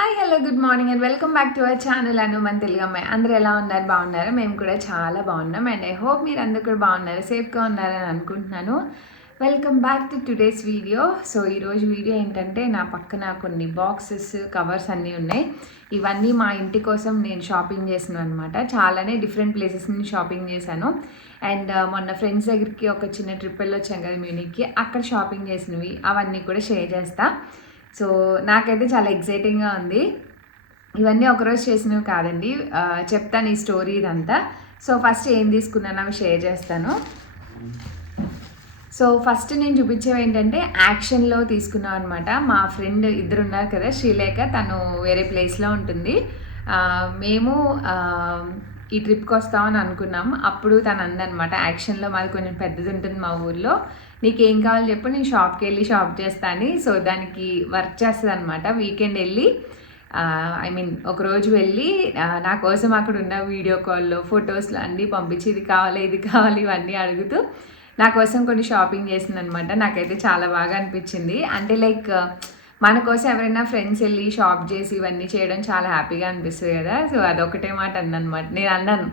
Hi hello good morning and welcome back to our channel అను మన తెలుగు అమ్మాయి. అందరూ ఎలా ఉన్నారు? బాగున్నారు? మేము కూడా చాలా బాగున్నాం అండ్ ఐ హోప్ మీరు అందరూ కూడా బాగున్నారు, సేఫ్గా ఉన్నారని అనుకుంటున్నాను. Welcome back to today's video. So ఈరోజు వీడియో ఏంటంటే, నా పక్కన కొన్ని బాక్సెస్ కవర్స్ అన్నీ ఉన్నాయి. ఇవన్నీ మా ఇంటి కోసం నేను షాపింగ్ చేసినాను అనమాట. చాలానే డిఫరెంట్ ప్లేసెస్ నుంచి షాపింగ్ చేశాను. అండ్ మొన్న ఫ్రెండ్స్ దగ్గరికి ఒక చిన్న ట్రిప్ వెళ్ళి వచ్చాం కదా మ్యూనిక్కి, అక్కడ షాపింగ్ చేసినవి అవన్నీ కూడా షేర్ చేస్తా. సో నాకైతే చాలా ఎక్సైటింగ్గా ఉంది. ఇవన్నీ ఒకరోజు చేసినవి కాదండి, చెప్తాను ఈ స్టోరీ ఇదంతా. సో ఫస్ట్ ఏం తీసుకున్నాను అవి షేర్ చేస్తాను. సో ఫస్ట్ నేను చూపించేవి ఏంటంటే యాక్షన్లో తీసుకున్నాం అనమాట. మా ఫ్రెండ్ ఇద్దరు ఉన్నారు కదా, శ్రీలేఖ, తను వేరే ప్లేస్లో ఉంటుంది. మేము ఈ ట్రిప్కి వస్తామని అనుకున్నాం. అప్పుడు తను అందనమాట, యాక్షన్లో మాది కొంచెం పెద్దది ఉంటుంది మా ఊర్లో, నీకు ఏం కావాలో చెప్పు, నేను షాప్కి వెళ్ళి షాప్ చేస్తాను. సో దానికి వర్క్ చేస్తుంది అనమాట. వీకెండ్ వెళ్ళి ఒకరోజు వెళ్ళి నా కోసం అక్కడ ఉన్న వీడియో కాల్లో ఫొటోస్లో అన్నీ పంపించి ఇది కావాలి ఇది కావాలి ఇవన్నీ అడుగుతూ నా కోసం కొన్ని షాపింగ్ చేసింది అనమాట. నాకైతే చాలా బాగా అనిపించింది. అంటే లైక్ మన కోసం ఎవరైనా ఫ్రెండ్స్ వెళ్ళి షాప్ చేసి ఇవన్నీ చేయడం చాలా హ్యాపీగా అనిపిస్తుంది కదా. సో అదొకటే మాట అందనమాట. నేను అన్నాను,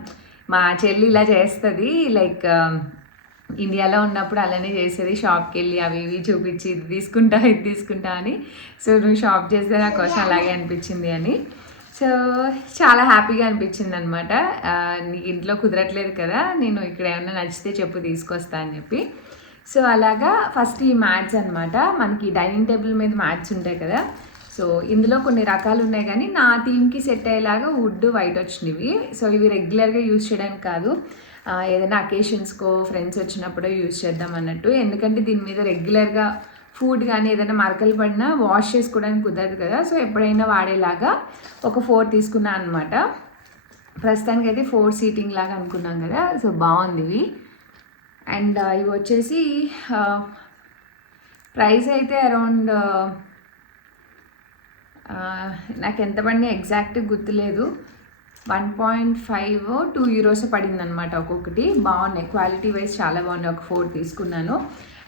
మా చెల్లి ఇలా చేస్తుంది, లైక్ ఇండియాలో ఉన్నప్పుడు అలానే చేసేది, షాప్కి వెళ్ళి అవి ఇవి చూపించి ఇది తీసుకుంటా అని. సో నువ్వు షాప్ చేస్తే నా కోసం అలాగే అనిపించింది అని. సో చాలా హ్యాపీగా అనిపించింది అనమాట. నీకు ఇంట్లో కుదరట్లేదు కదా, నేను ఇక్కడ ఏమన్నా నచ్చితే చెప్పు తీసుకొస్తా అని చెప్పి. సో అలాగా ఫస్ట్ ఈ మ్యాట్స్ అనమాట. మనకి డైనింగ్ టేబుల్ మీద మ్యాట్స్ ఉంటాయి కదా. సో ఇందులో కొన్ని రకాలు ఉన్నాయి, కానీ నా థీమ్కి సెట్ అయ్యేలాగా వుడ్ వైట్ వచ్చినవి. సో ఇవి రెగ్యులర్గా యూజ్ చేయడానికి కాదు, ఏదైనా అకేషన్స్కో ఫ్రెండ్స్ వచ్చినప్పుడో యూజ్ చేద్దాం అన్నట్టు. ఎందుకంటే దీని మీద రెగ్యులర్గా ఫుడ్ కానీ ఏదైనా మరకలు పడినా వాష్ చేసుకోవడానికి కుదరదు కదా. సో ఎప్పుడైనా వాడేలాగా ఒక 4 తీసుకున్నాను అనమాట. ప్రస్తుతానికి అయితే 4 సీటింగ్ లాగా అనుకున్నాం కదా. సో బాగుంది ఇవి. అండ్ ఇవి వచ్చేసి ప్రైస్ అయితే అరౌండ్ నాకు ఎంత పడినా ఎగ్జాక్ట్ గుర్తులేదు, 1.5 2 యూరోస్ పడింది అనమాట ఒక్కొక్కటి. బాగున్నాయి, క్వాలిటీ వైజ్ చాలా బాగున్నాయి. ఒక 4 తీసుకున్నాను.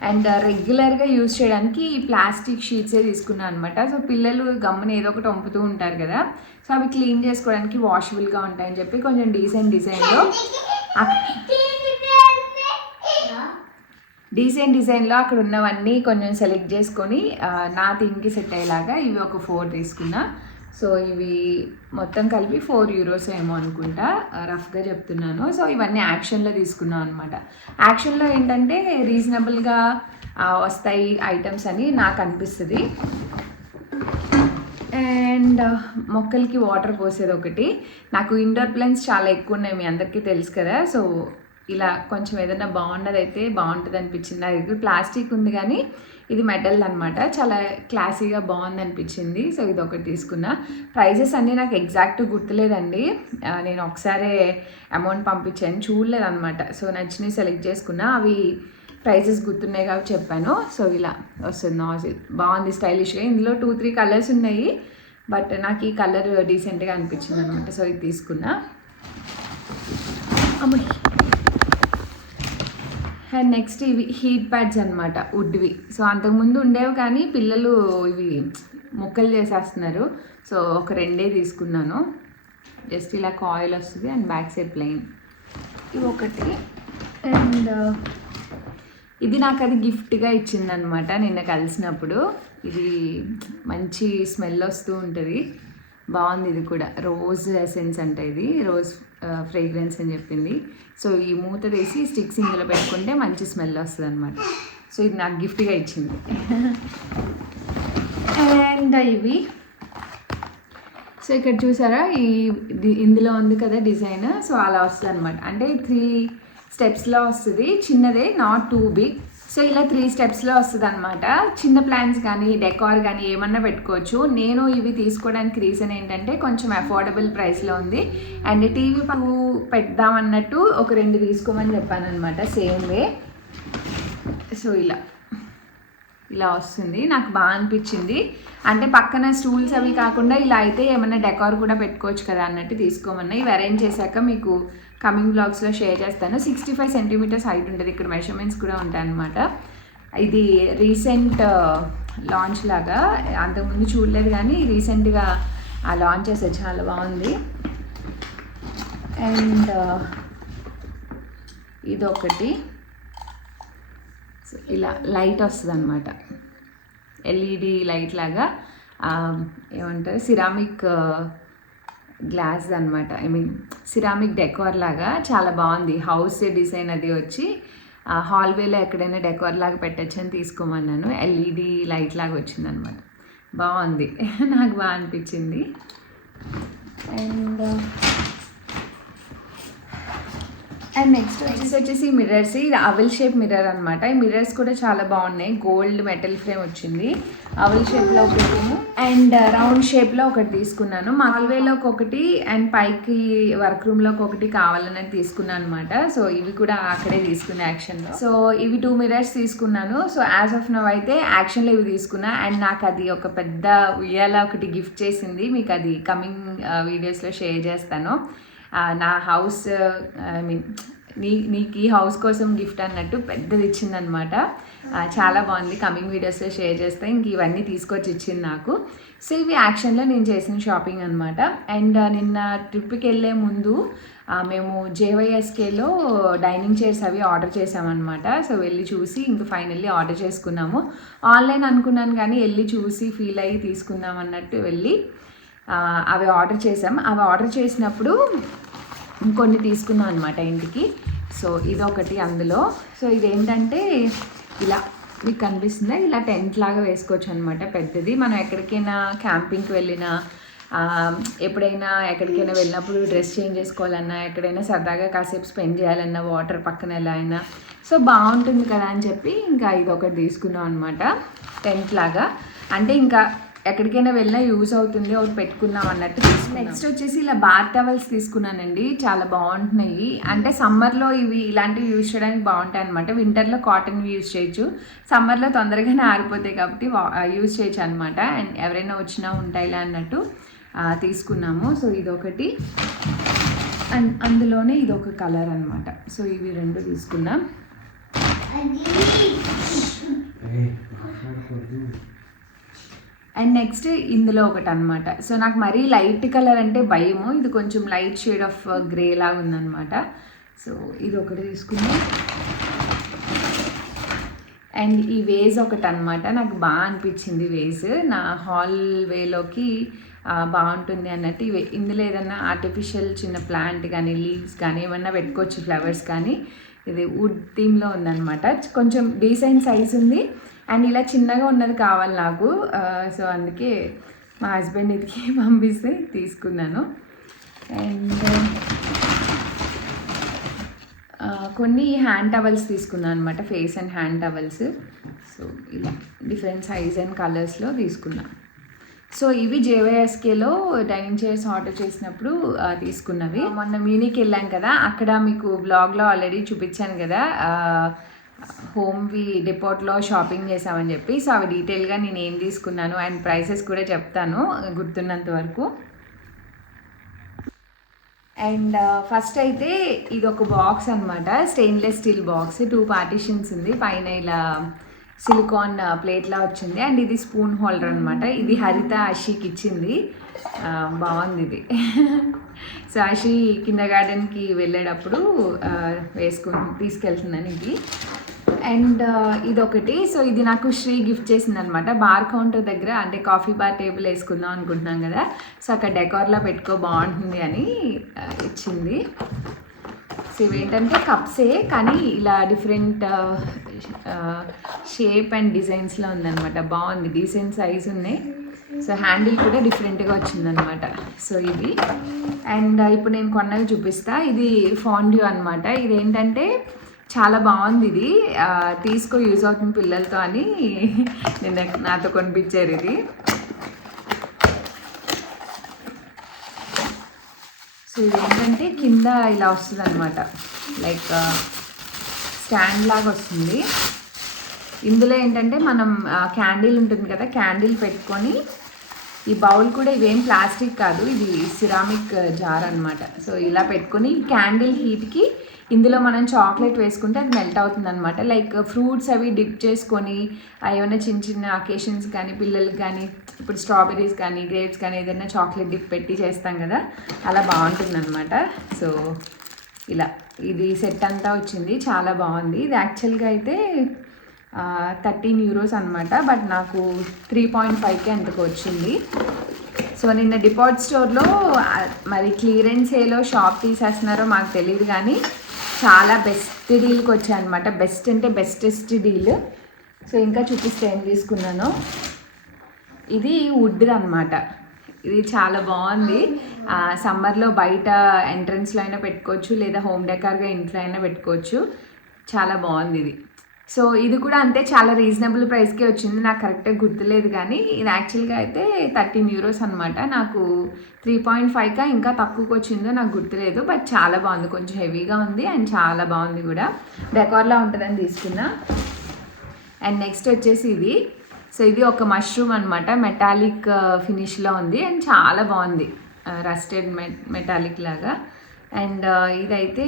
అండ్ రెగ్యులర్గా యూజ్ చేయడానికి ఈ ప్లాస్టిక్ షీట్సే తీసుకున్నాను అనమాట. సో పిల్లలు గమ్మున ఏదో ఒకటి వంపుతూ ఉంటారు కదా, సో అవి క్లీన్ చేసుకోవడానికి వాషబుల్గా ఉంటాయని చెప్పి కొంచెం డిజైన్లో అక్కడ ఉన్నవన్నీ కొంచెం సెలెక్ట్ చేసుకొని నా థీమ్కి సెట్ అయ్యేలాగా ఇవి ఒక 4 తీసుకున్నా. సో ఇవి మొత్తం కలిపి 4 యూరోస్ ఏమో అనుకుంటా, రఫ్గా చెప్తున్నాను. సో ఇవన్నీ యాక్షన్లో తీసుకున్నాం అనమాట. యాక్షన్లో ఏంటంటే రీజనబుల్గా వస్తాయి ఐటమ్స్ అని నాకు అనిపిస్తుంది. అండ్ మొక్కలకి వాటర్ పోసేది ఒకటి. నాకు ఇండోర్ ప్లాంట్స్ చాలా ఎక్కువ ఉన్నాయి, మీ అందరికీ తెలుసు కదా. సో ఇలా కొంచెం ఏదైనా బాగున్నది అయితే బాగుంటుంది అనిపించింది. నా దగ్గర ప్లాస్టిక్ ఉంది కానీ ఇది మెటల్ అనమాట, చాలా క్లాసీగా బాగుంది అనిపించింది. సో ఇది ఒకటి తీసుకున్నా. ప్రైజెస్ అన్నీ నాకు ఎగ్జాక్ట్ గుర్తులేదండి, నేను ఒకసారి అమౌంట్ పంపించాను, చూడలేదన్నమాట. సో నచ్చినవి సెలెక్ట్ చేసుకున్నా, అవి ప్రైజెస్ గుర్తున్నాయి కాబట్టి చెప్పాను. సో ఇలా వస్తుంది నాజిల్, బాగుంది స్టైలిష్గా. ఇందులో 2-3 కలర్స్ ఉన్నాయి, బట్ నాకు ఈ కలర్ డీసెంట్గా అనిపించింది అనమాట. సో ఇది తీసుకున్నా. అండ్ నెక్స్ట్ ఇవి హీట్ ప్యాడ్స్ అనమాట, వుడ్వి. సో అంతకుముందు ఉండేవి కానీ పిల్లలు ఇవి ముక్కలు చేసేస్తున్నారు. సో ఒక 2 తీసుకున్నాను. జస్ట్ ఇలా కాయిల్ వస్తుంది అండ్ బ్యాక్ సైడ్ ప్లెయిన్. ఇవి ఒకటి. అండ్ ఇది నాకు అది గిఫ్ట్గా ఇచ్చిందనమాట నిన్న కలిసినప్పుడు. ఇది మంచి స్మెల్ వస్తూ ఉంటుంది, బాగుంది. ఇది కూడా రోజ్ ఎసెన్స్ అంటే, ఇది రోజ్ ఫ్రేగ్రెన్స్ అని చెప్పింది. సో ఈ మూత వేసి స్టిక్స్ ఇందులో పెట్టుకుంటే మంచి స్మెల్ వస్తుంది అనమాట. సో ఇది నాకు గిఫ్ట్గా ఇచ్చింది. అండ్ ఇవి, సో ఇక్కడ చూసారా ఇందులో ఉంది కదా డిజైన్. సో అలా వస్తుంది అనమాట. అంటే 3 స్టెప్స్లో వస్తుంది, చిన్నదే, నాట్ టూ బిగ్. సో ఇలా 3 స్టెప్స్లో వస్తుంది అనమాట. చిన్న ప్లాంట్స్ కానీ డెకార్ కానీ ఏమన్నా పెట్టుకోవచ్చు. నేను ఇవి తీసుకోవడానికి రీజన్ ఏంటంటే కొంచెం అఫోర్డబుల్ ప్రైస్లో ఉంది. అండ్ టీవీ పెడదామన్నట్టు ఒక 2 తీసుకోమని చెప్పాను అనమాట, సేమ్ వే. సో ఇలా వస్తుంది, నాకు బాగా అనిపించింది. అంటే పక్కన స్టూల్స్ అవి కాకుండా ఇలా అయితే ఏమన్నా డెకార్ కూడా పెట్టుకోవచ్చు కదా అన్నట్టు తీసుకోమన్నా. ఇవి అరేంజ్ చేశాక మీకు కమింగ్ బ్లాగ్స్లో షేర్ చేస్తాను. 65 సెంటీమీటర్స్ హైట్ ఉంటుంది, ఇక్కడ మెషర్మెంట్స్ కూడా ఉంటాయి అన్నమాట. ఇది రీసెంట్ లాంచ్ లాగా, అంతకుముందు చూడలేదు కానీ రీసెంట్గా లాంచ్ చేస్తే చాలా బాగుంది. అండ్ ఇదొకటి ఇలా లైట్ వస్తుంది అనమాట, ఎల్ఈడి లైట్ లాగా, ఏమంటారు సిరామిక్ గ్లాస్ అనమాట, ఐ మీన్ సిరామిక్ డెకోర్ లాగా చాలా బాగుంది. హౌస్ డిజైన్ అది వచ్చి హాల్వేలో ఎక్కడైనా డెకోర్ లాగా పెట్టచ్చు అని తీసుకోమన్నాను. ఎల్ఈడి లైట్ లాగా వచ్చిందనమాట, బాగుంది. నాకు బాగా అనిపించింది. అండ్ నెక్స్ట్ వచ్చేసి మిర్రర్స్. ఇది అవల్ షేప్ మిర్రర్ అనమాట. ఈ మిర్రర్స్ కూడా చాలా బాగున్నాయి. గోల్డ్ మెటల్ ఫ్రేమ్ వచ్చింది, అవల్ షేప్లో ఒకటి అండ్ రౌండ్ షేప్లో ఒకటి తీసుకున్నాను. హాల్వేలోకి ఒకటి అండ్ పైకి వర్క్ రూమ్లోకి ఒకటి కావాలన్నది తీసుకున్నాను అనమాట. సో ఇవి కూడా అక్కడే తీసుకున్నా యాక్షన్లో. సో ఇవి 2 మిర్రర్స్ తీసుకున్నాను. సో యాజ్ ఆఫ్ నవ్ అయితే యాక్షన్లో ఇవి తీసుకున్నా. అండ్ నాకు అది ఒక పెద్ద ఉయ్యాల ఒకటి గిఫ్ట్ చేసింది. మీకు అది కమింగ్ వీడియోస్లో షేర్ చేస్తాను. నా హౌస్, ఐ మీన్ నీకు ఈ హౌస్ కోసం గిఫ్ట్ అన్నట్టు పెద్దది ఇచ్చిందనమాట. చాలా బాగుంది. కమింగ్ వీడియోస్లో షేర్ చేస్తే ఇంక ఇవన్నీ తీసుకొచ్చి ఇచ్చింది నాకు. సో ఇవి యాక్షన్లో నేను చేసిన షాపింగ్ అనమాట. అండ్ నిన్న ట్రిప్కి వెళ్ళే ముందు మేము జేవైఎస్కేలో డైనింగ్ చైర్స్ అవి ఆర్డర్ చేసామన్నమాట. సో వెళ్ళి చూసి ఇంక ఫైనల్లీ ఆర్డర్ చేసుకున్నాము. ఆన్లైన్ అనుకున్నాను కానీ వెళ్ళి చూసి ఫీల్ అయ్యి తీసుకుందాం అన్నట్టు వెళ్ళి అవి ఆర్డర్ చేసాం. అవి ఆర్డర్ చేసినప్పుడు ఇంకొన్ని తీసుకున్నాం అనమాట ఇంటికి. సో ఇదొకటి అందులో. సో ఇదేంటంటే ఇలా మీకు కనిపిస్తుందా, ఇలా టెంట్ లాగా వేసుకోవచ్చు అనమాట, పెద్దది. మనం ఎక్కడికైనా క్యాంపింగ్కి వెళ్ళినా, ఎప్పుడైనా ఎక్కడికైనా వెళ్ళినప్పుడు డ్రెస్ చేంజ్ చేసుకోవాలన్నా, ఎక్కడైనా సరదాగా కాసేపు స్పెండ్ చేయాలన్నా, వాటర్ పక్కన ఎలా అయినా సో బాగుంటుంది కదా అని చెప్పి ఇంకా ఇదొకటి తీసుకున్నాం అనమాట, టెంట్ లాగా. అంటే ఇంకా ఎక్కడికైనా వెళ్ళినా యూజ్ అవుతుంది, ఒకటి పెట్టుకుందాం అన్నట్టు. నెక్స్ట్ వచ్చేసి ఇలా బాత్ టవల్స్ తీసుకున్నానండి, చాలా బాగుంటున్నాయి. అంటే సమ్మర్లో ఇవి ఇలాంటివి యూజ్ చేయడానికి బాగుంటాయి అనమాట. వింటర్లో కాటన్ యూజ్ చేయొచ్చు, సమ్మర్లో తొందరగానే ఆరిపోతాయి కాబట్టి యూజ్ చేయొచ్చు అనమాట. అండ్ ఎవరైనా వచ్చినా ఉంటాయిలే అన్నట్టు తీసుకున్నాము. సో ఇదొకటి అండ్ అందులోనే ఇదొక కలర్ అనమాట. సో ఇవి 2 తీసుకున్నాం. అండ్ నెక్స్ట్ ఇందులో ఒకటి అనమాట. సో నాకు మరీ లైట్ కలర్ అంటే భయము, ఇది కొంచెం లైట్ షేడ్ ఆఫ్ గ్రే లాగా ఉందన్నమాట. సో ఇది ఒకటి తీసుకున్నాం. అండ్ ఈ వేజ్ ఒకటి అనమాట, నాకు బాగా అనిపించింది వేజ్, నా హాల్ వేలోకి బాగుంటుంది అన్నట్టు. ఇందులో ఏదన్నా ఆర్టిఫిషియల్ చిన్న ప్లాంట్ కానీ లీవ్స్ కానీ ఏమన్నా పెట్టుకోవచ్చు, ఫ్లవర్స్ కానీ. ఇది వుడ్ థీమ్లో ఉందన్నమాట, కొంచెం డీసెంట్ సైజ్ ఉంది. అండ్ ఇలా చిన్నగా ఉన్నది కావాలి నాకు. సో అందుకే మా హస్బెండ్ ఇదికి పంపిస్తే తీసుకున్నాను. అండ్ కొన్ని హ్యాండ్ టవల్స్ తీసుకున్నాను అనమాట, face and hand towels. So ఇలా డిఫరెంట్ సైజ్ అండ్ కలర్స్లో తీసుకున్నాను. సో ఇవి జేవైఎస్కేలో డైనింగ్ చైర్స్ ఆర్డర్ చేసినప్పుడు తీసుకున్నవి. మొన్న మ్యూనిక్ వెళ్ళాం కదా, అక్కడ మీకు బ్లాగ్లో ఆల్రెడీ చూపించాను కదా, హోమ్వి డిపోట్లో షాపింగ్ చేసామని చెప్పి. సో అవి డీటెయిల్గా నేను ఏం తీసుకున్నాను అండ్ ప్రైసెస్ కూడా చెప్తాను గుర్తున్నంత వరకు. అండ్ ఫస్ట్ అయితే ఇది ఒక బాక్స్ అనమాట, స్టెయిన్లెస్ స్టీల్ బాక్స్, 2 పార్టీషన్స్ ఉంది, పైన ఇలా సిలికాన్ ప్లేట్లా వచ్చింది. అండ్ ఇది స్పూన్ హోల్డర్ అనమాట. ఇది హరిత అషికి ఇచ్చింది, బాగుంది ఇది. సో అషి కిండర్ గార్డెన్కి వెళ్ళేటప్పుడు తీసుకెళ్తున్నాను ఇది. అండ్ ఇదొకటి. సో ఇది నాకు శ్రీ గిఫ్ట్ చేసింది అనమాట. బార్ కౌంటర్ దగ్గర, అంటే కాఫీ బార్ టేబుల్ వేసుకుందాం అనుకుంటున్నాం కదా, సో అక్కడ డెకార్లో పెట్టుకో బాగుంటుంది అని ఇచ్చింది. సో ఇవేంటంటే కప్సే, కానీ ఇలా డిఫరెంట్ షేప్ అండ్ డిజైన్స్లో ఉందన్నమాట, బాగుంది, డీసెంట్ సైజ్ ఉన్నాయి. సో హ్యాండిల్ కూడా డిఫరెంట్గా వచ్చిందనమాట. సో ఇది. అండ్ ఇప్పుడు నేను కొన్నవి చూపిస్తా. ఇది ఫాండ్యూ అనమాట. ఇదేంటంటే చాలా బాగుంది, ఇది తీసుకో యూజ్ అవుతుంది పిల్లలతో అని నిన్న నాతో కొనిపించారు ఇది. సో ఇది ఏంటంటే కింద ఇలా వస్తుంది అనమాట, లైక్ స్టాండ్ లాగా వస్తుంది. ఇందులో ఏంటంటే మనం క్యాండిల్ ఉంటుంది కదా, క్యాండిల్ పెట్టుకొని, ఈ బౌల్ కూడా ఇవేం ప్లాస్టిక్ కాదు, ఇది సిరామిక్ జార్ అనమాట. సో ఇలా పెట్టుకొని క్యాండిల్ హీట్కి ఇందులో మనం చాక్లెట్ వేసుకుంటే అది మెల్ట్ అవుతుంది అనమాట. లైక్ ఫ్రూట్స్ అవి డిప్ చేసుకొని ఏమైనా చిన్న చిన్న అకేషన్స్ కానీ పిల్లలకి కానీ ఇప్పుడు స్ట్రాబెర్రీస్ కానీ గ్రేప్స్ కానీ ఏదైనా చాక్లెట్ డిప్ పెట్టి చేస్తాం కదా, అలా బాగుంటుంది అనమాట. సో ఇలా ఇది సెట్ అంతా వచ్చింది, చాలా బాగుంది. ఇది యాక్చువల్గా అయితే 13 యూరోస్ అనమాట, బట్ నాకు 3.5కే ఎంతకు వచ్చింది. సో నిన్న డిపార్ట్ స్టోర్లో మరి క్లియరెన్స్ సేలో షాప్ తీసేస్తున్నారో మాకు తెలియదు, కానీ చాలా బెస్ట్ డీల్కి వచ్చాయన్నమాట. బెస్ట్ అంటే బెస్టెస్ట్ డీల్. సో ఇంకా చూపిస్తే ఏం తీసుకున్నాను, ఇది వుడ్ అనమాట. ఇది చాలా బాగుంది. సమ్మర్లో బయట ఎంట్రన్స్లో అయినా పెట్టుకోవచ్చు, లేదా హోమ్ డెకార్గా ఇంట్లో అయినా పెట్టుకోవచ్చు. చాలా బాగుంది ఇది. సో ఇది కూడా అంతే, చాలా రీజనబుల్ ప్రైస్కే వచ్చింది. నాకు కరెక్ట్గా గుర్తులేదు, కానీ ఇది యాక్చువల్గా అయితే 13 యూరోస్ అనమాట. నాకు 3.5గా ఇంకా తక్కువకి వచ్చిందో నాకు గుర్తులేదు, బట్ చాలా బాగుంది. కొంచెం హెవీగా ఉంది అండ్ చాలా బాగుంది కూడా. డెకార్లా ఉంటుందని తీసుకున్నా. అండ్ నెక్స్ట్ వచ్చేసి ఇది. సో ఇది ఒక మష్రూమ్ అనమాట, మెటాలిక్ ఫినిష్లో ఉంది అండ్ చాలా బాగుంది, రస్టెడ్ మెటాలిక్ లాగా. అండ్ ఇదైతే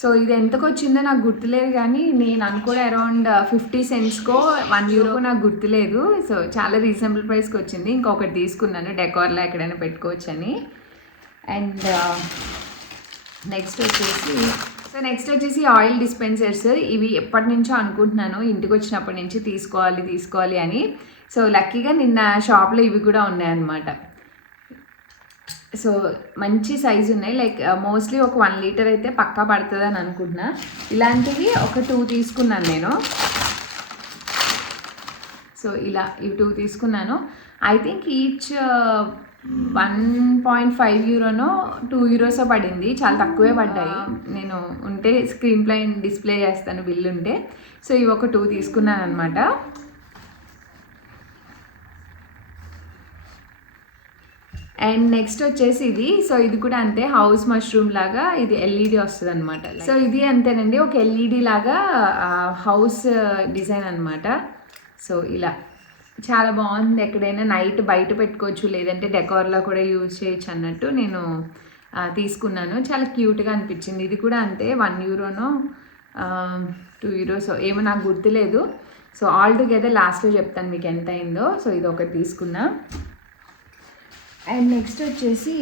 సో ఇది ఎంతకు వచ్చిందో నాకు గుర్తులేదు, కానీ నేను అనుకోవడం అరౌండ్ 50 సెంట్స్కో 1 యూరోకో నాకు గుర్తులేదు. సో చాలా రీజనబుల్ ప్రైస్కి వచ్చింది. ఇంకొకటి తీసుకున్నాను, డెకార్లో ఎక్కడైనా పెట్టుకోవచ్చు అని. అండ్ నెక్స్ట్ వచ్చేసి ఆయిల్ డిస్పెన్సర్స్. ఇవి ఎప్పటి నుంచో అనుకుంటున్నాను, ఇంటికి వచ్చినప్పటి నుంచి తీసుకోవాలి అని. సో లక్కీగా నిన్న షాప్లో ఇవి కూడా ఉన్నాయన్నమాట. సో మంచి సైజు ఉన్నాయి, లైక్ మోస్ట్లీ ఒక 1 లీటర్ అయితే పక్కా పడుతుంది అని అనుకుంటున్నా. ఇలాంటివి ఒక 2 తీసుకున్నాను నేను. సో ఇలా ఇవి 2 తీసుకున్నాను. ఐ థింక్ ఈచ్ 1.5 యూరోనో 2 యూరోసో పడింది, చాలా తక్కువే పడ్డాయి. నేను ఉంటే స్క్రీన్ పైన డిస్ప్లే చేస్తాను బిల్ ఉంటే. సో ఇవి ఒక 2 తీసుకున్నాను అనమాట. అండ్ నెక్స్ట్ వచ్చేసి ఇది. సో ఇది కూడా అంతే, హౌస్ మష్రూమ్ లాగా ఇది ఎల్ఈడి వస్తుంది అనమాట. సో ఇది అంతేనండి, ఒక ఎల్ఈడి లాగా హౌస్ డిజైన్ అనమాట. సో ఇలా చాలా బాగుంది. ఎక్కడైనా నైట్ బయట పెట్టుకోవచ్చు, లేదంటే డెకార్లో కూడా యూజ్ చేయొచ్చు అన్నట్టు నేను తీసుకున్నాను. చాలా క్యూట్గా అనిపించింది. ఇది కూడా అంతే, 1 యూరోనో 2 యూరోస్ ఏమో నాకు గుర్తులేదు. సో ఆల్ టుగెదర్ లాస్ట్లో చెప్తాను మీకు ఎంత అయిందో. సో ఇది ఒకటి తీసుకున్నా. అండ్ నెక్స్ట్ వచ్చేసి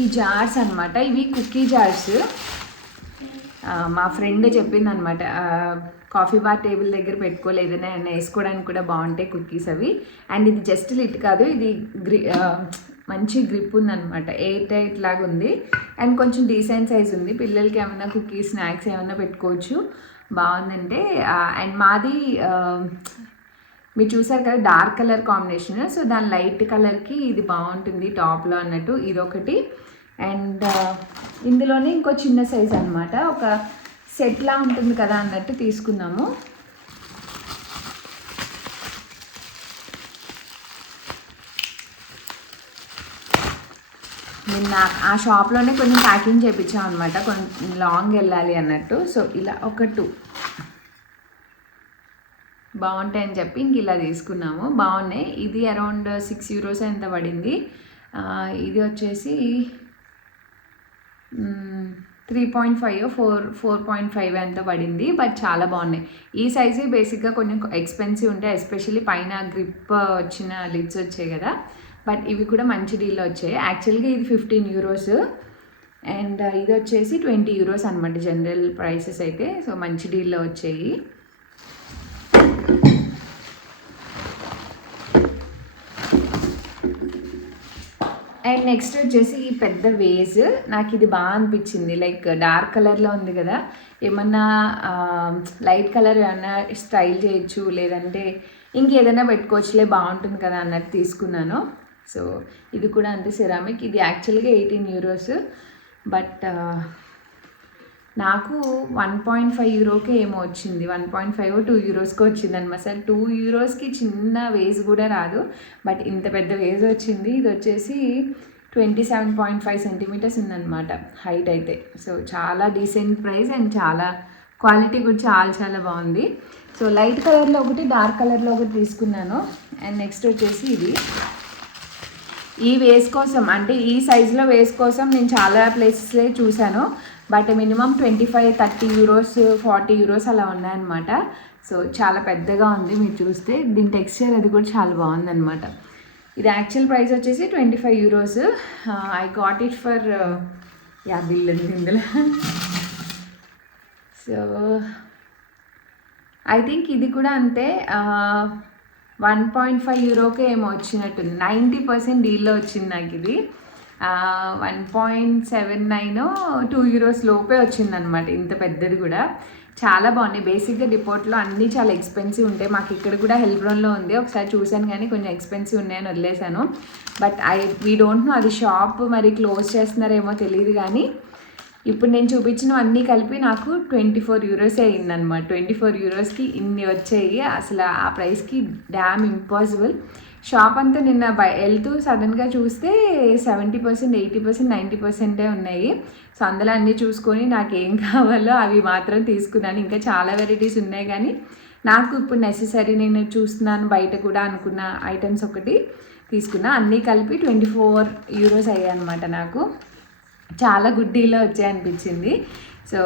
ఈ జార్స్ అనమాట. ఇవి కుకీ జార్స్. మా ఫ్రెండ్ చెప్పింది అనమాట, కాఫీ బార్ టేబుల్ దగ్గర పెట్టుకోలేదనే వేసుకోవడానికి కూడా బాగుంటాయి కుకీస్ అవి. అండ్ ఇది జస్ట్ లిట్ కాదు, ఇది మంచి గ్రిప్ ఉందన్నమాట, ఎయిర్ టైట్ లాగా ఉంది. అండ్ కొంచెం డీసెంట్ సైజ్ ఉంది, పిల్లలకి ఏమైనా కుకీస్ స్నాక్స్ ఏమైనా పెట్టుకోవచ్చు, బాగుందంటే. అండ్ మాది మీరు చూసారు కదా డార్క్ కలర్ కాంబినేషన్, సో దాని లైట్ కలర్కి ఇది బాగుంటుంది టాప్లో అన్నట్టు, ఇదొకటి. అండ్ ఇందులోనే ఇంకో చిన్న సైజ్ అనమాట, ఒక సెట్లా ఉంటుంది కదా అన్నట్టు తీసుకున్నాము. నిన్న ఆ షాప్లోనే కొంచెం ప్యాకింగ్ చేయించాం అనమాట, కొంచెం లాంగ్ వెళ్ళాలి అన్నట్టు. సో ఇలా ఒక 2 బాగుంటాయని చెప్పి ఇంక ఇలా తీసుకున్నాము, బాగున్నాయి. ఇది అరౌండ్ 6 యూరోస్ ఎంత పడింది. ఇది వచ్చేసి 3.5 4.5 ఎంత పడింది, బట్ చాలా బాగున్నాయి. ఈ సైజే బేసిక్గా కొంచెం ఎక్స్పెన్సివ్ ఉంటాయి, ఎస్పెషల్లీ పైన గ్రిప్ వచ్చిన లిడ్స్ వచ్చాయి కదా, బట్ ఇవి కూడా మంచి డీల్లో వచ్చాయి. యాక్చువల్గా ఇది 15 యూరోస్ అండ్ ఇది వచ్చేసి 20 యూరోస్ అనమాట జనరల్ ప్రైసెస్ అయితే. సో మంచి డీల్లో వచ్చాయి. అండ్ నెక్స్ట్ వచ్చేసి ఈ పెద్ద వేజ్, నాకు ఇది బాగా అనిపించింది. లైక్ డార్క్ కలర్లో ఉంది కదా, ఏమన్నా లైట్ కలర్ ఏమన్నా స్టైల్ చేయొచ్చు, లేదంటే ఇంకేదైనా పెట్టుకోవచ్చులే, బాగుంటుంది కదా అన్నట్టు తీసుకున్నాను. సో ఇది కూడా అంతే సిరామిక్. ఇది యాక్చువల్గా 18 యూరోస్, బట్ నాకు 1.5 యూరోకే ఏమో వచ్చింది, 1.5 2 యూరోస్కి వచ్చింది అనమాట. సార్ 2 యూరోస్కి చిన్న వేజ్ కూడా రాదు, బట్ ఇంత పెద్ద వేజ్ వచ్చింది. ఇది వచ్చేసి 27.5 సెంటీమీటర్స్ ఉందన్నమాట హైట్ అయితే. సో చాలా డీసెంట్ ప్రైస్ అండ్ చాలా క్వాలిటీ కూడా చాలా చాలా బాగుంది. సో లైట్ కలర్లో ఒకటి, డార్క్ కలర్లో ఒకటి తీసుకున్నాను. అండ్ నెక్స్ట్ వచ్చేసి ఇది ఈ వేస్ కోసం, అంటే ఈ సైజులో వేస్ కోసం నేను చాలా ప్లేసెస్లో చూశాను, బట్ మినిమం 25-30 యూరోస్ 40 యూరోస్ అలా ఉన్నాయన్నమాట. సో చాలా పెద్దగా ఉంది, మీరు చూస్తే దీని టెక్స్చర్ అది కూడా చాలా బాగుందన్నమాట. ఇది యాక్చువల్ ప్రైస్ వచ్చేసి 25 euros. I got it for bill ఉంది ఇందులో. సో ఐ థింక్ ఇది కూడా అంతే, 1.5 యూరోకే ఏమో వచ్చినట్టుంది. 90% డీల్లో వచ్చింది నాకు ఇది. 1.79 2 యూరోస్ లోపే వచ్చిందనమాట. ఇంత పెద్దది కూడా చాలా బాగున్నాయి. బేసిక్గా డిపోట్లో అన్నీ చాలా ఎక్స్పెన్సివ్ ఉంటాయి. మాకు ఇక్కడ కూడా హెల్బ్రోన్లో ఉంది, ఒకసారి చూశాను కానీ కొంచెం ఎక్స్పెన్సివ్ ఉన్నాయని వదిలేశాను. బట్ వీ డోంట్ నో అది షాప్ మరి క్లోజ్ చేస్తున్నారేమో తెలియదు, కానీ ఇప్పుడు నేను చూపించిన అన్నీ కలిపి నాకు 24 యూరోసే అయిందనమాట. 24 యూరోస్కి ఇన్ని వచ్చాయి. అసలు ఆ ప్రైస్కి డ్యామ్ ఇంపాసిబుల్. షాప్ అంతా నిన్న వెళ్తూ సడన్గా చూస్తే 70%, 80%, 90% ఉన్నాయి. సో అందులో అన్నీ చూసుకొని నాకు ఏం కావాలో అవి మాత్రం తీసుకున్నాను. ఇంకా చాలా వెరైటీస్ ఉన్నాయి, కానీ నాకు ఇప్పుడు నెససరీ నేను చూస్తున్నాను బయట కూడా అనుకున్న ఐటమ్స్ ఒకటి తీసుకున్నా. అన్నీ కలిపి 24 యూరోస్ అయ్యాయి అనమాట. నాకు చాలా గుడ్ డీల్లో వచ్చాయనిపించింది. సో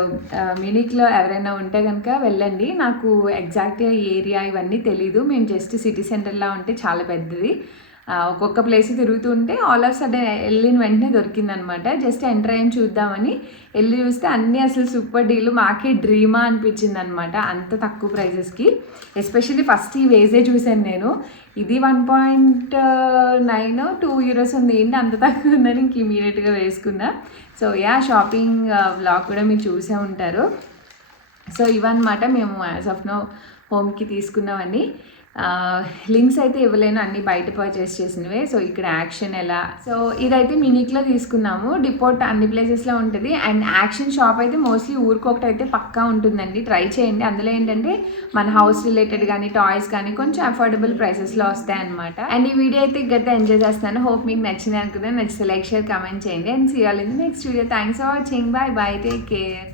మ్యూనిక్లో ఎవరైనా ఉంటే కనుక వెళ్ళండి. నాకు ఎగ్జాక్ట్గా ఏరియా ఇవన్నీ తెలీదు, మేము జస్ట్ సిటీ సెంటర్లా ఉంటే చాలా పెద్దది, ఒక్కొక్క ప్లేస్ తిరుగుతుంటే ఆల్ ఆఫ్ సడన్ వెళ్ళిన వెంటనే దొరికిందనమాట. జస్ట్ ఎంటర్ అయ్యి చూద్దామని వెళ్ళి చూస్తే అన్నీ అసలు సూపర్ డీలు. మాకే డ్రీమా అనిపించింది అనమాట, అంత తక్కువ ప్రైజెస్కి. ఎస్పెషల్లీ ఫస్ట్ ఈ వేజే చూశాను నేను, ఇది 1.9 2 యూరోస్ ఉంది, ఏంటి అంత తక్కువ ఉందని ఇంక ఇమీడియట్గా వేసుకున్నా. సో షాపింగ్ వ్లాగ్ కూడా మీరు చూసే ఉంటారు. సో ఇవన్నమాట మేము యాజ్ ఆఫ్ నో హోమ్కి తీసుకున్నవన్నీ. లింక్స్ అయితే ఇవ్వలేను, అన్నీ బయట పర్చేస్ చేసినవే. సో ఇక్కడ యాక్షన్ ఎలా, సో ఇదైతే మినిక్లో తీసుకున్నాము. డిపోట్ అన్ని ప్లేసెస్లో ఉంటుంది, అండ్ యాక్షన్ షాప్ అయితే మోస్ట్లీ ఊరికొకటి అయితే పక్కా ఉంటుందండి, ట్రై చేయండి. అందులో ఏంటంటే మన హౌస్ రిలేటెడ్ కానీ టాయ్స్ కానీ కొంచెం అఫోర్డబుల్ ప్రైసెస్లో వస్తాయి అనమాట. అండ్ ఈ వీడియో అయితే ఇక్కడ ఎంజాయ్ చేస్తాను. హోప్ మీకు నచ్చింది అనుకుంటే నచ్చితే లైక్ షేర్ కామెంట్ చేయండి. And see all in the next video. Thanks for watching. Bye bye, take care.